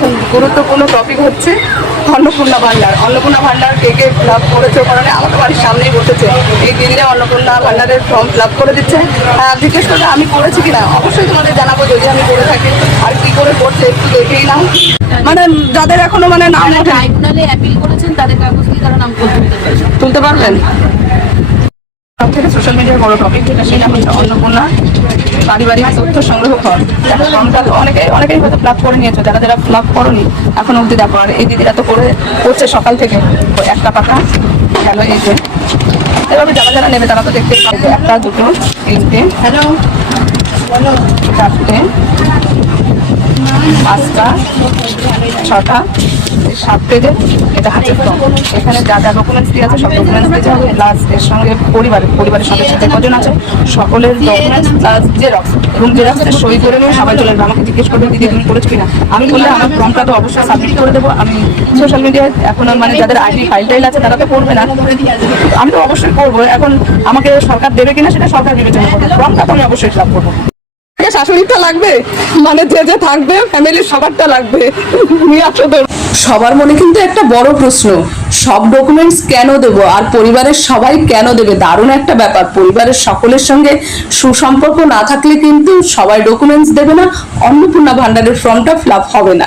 এখন গুরুত্বপূর্ণ টপিক হচ্ছে অন্নপূর্ণা ভান্ডার। অন্নপূর্ণা ভান্ডার কে কে ফিল আপ করেছে, কারণ আমাদের বাড়ির সামনেই বসেছে। এই দিনে অন্নপূর্ণা ভান্ডারের ফর্ম ফিল আপ করে দিচ্ছে। জিজ্ঞেস করলে আমি করেছি কিনা অবশ্যই তোমাদের জানাবো যদি আমি করে থাকি। আর কি করে করছে একটু দেখেই নাও। মানে যাদের এখনো মানে নাম ট্রাইব্যুনালে অ্যাপিল করেছেন তাদের কাগজ দিয়ে তারা নাম তুলতে পারবেন। সব থেকে সোশ্যাল মিডিয়ার বড় টপিক যেটা সেটা হচ্ছে অন্নপূর্ণা পারিবারিক তথ্য সংগ্রহ ফর্ম। ফর্মটা অনেকেই হয়তো ফিল আপ করে নিয়েছো, যারা যারা ফিল আপ করোনি এখন অবধি দেখো। আর এই দিদিরা তো করছে সকাল থেকে, একটা পাকা গেল। এই যে এভাবে যারা যারা নেবে তারা তো দেখতেই পাবে। একটা, দুটো, তিনটে, চারটে, পাঁচটা, ছটা, 7 পেজের এটা হচ্ছে ফর্ম। এখানে যা যা ডকুমেন্টস দিয়ে আছে সব ডকুমেন্টস দিতে হবে, প্লাস এর সঙ্গে পরিবারের সদস্য কজন আছে সকলের ডকুমেন্টস প্লাস জেরক্স, এবং জেরক্সের সই করে নিয়ে সবাই চলে যাবে। আমাকে জিজ্ঞেস করবে দিদি তুমি করেছো কিনা। আমি বললে আমার ফর্মটা তো অবশ্যই সাবমিট করে দেবো। আমি সোশ্যাল মিডিয়ায় এখন মানে যাদের আইডি ফাইল আছে তারা তো করবে না, আমি তো অবশ্যই করবো। এখন আমাকে সরকার দেবে কিনা সেটা সরকার বিবেচনা করবে, ফর্মটা তো আমি অবশ্যই ফিল আপ করবো। শাশুড়িটা লাগবে, মানে যে থাকবে ফ্যামিলির সবারটা লাগবে। সবার মনে কিন্তু একটা বড় প্রশ্ন, সব ডকুমেন্টস কেন দেব আর পরিবারের সবাই কেন দেবে? দারুণ একটা ব্যাপার। পরিবারের সকলের সঙ্গে সুসম্পর্ক না থাকলে কিন্তু সবাই ডকুমেন্টস দেবে না, অন্নপূর্ণা ভান্ডারের ফর্মটা ফিল আপ হবে না।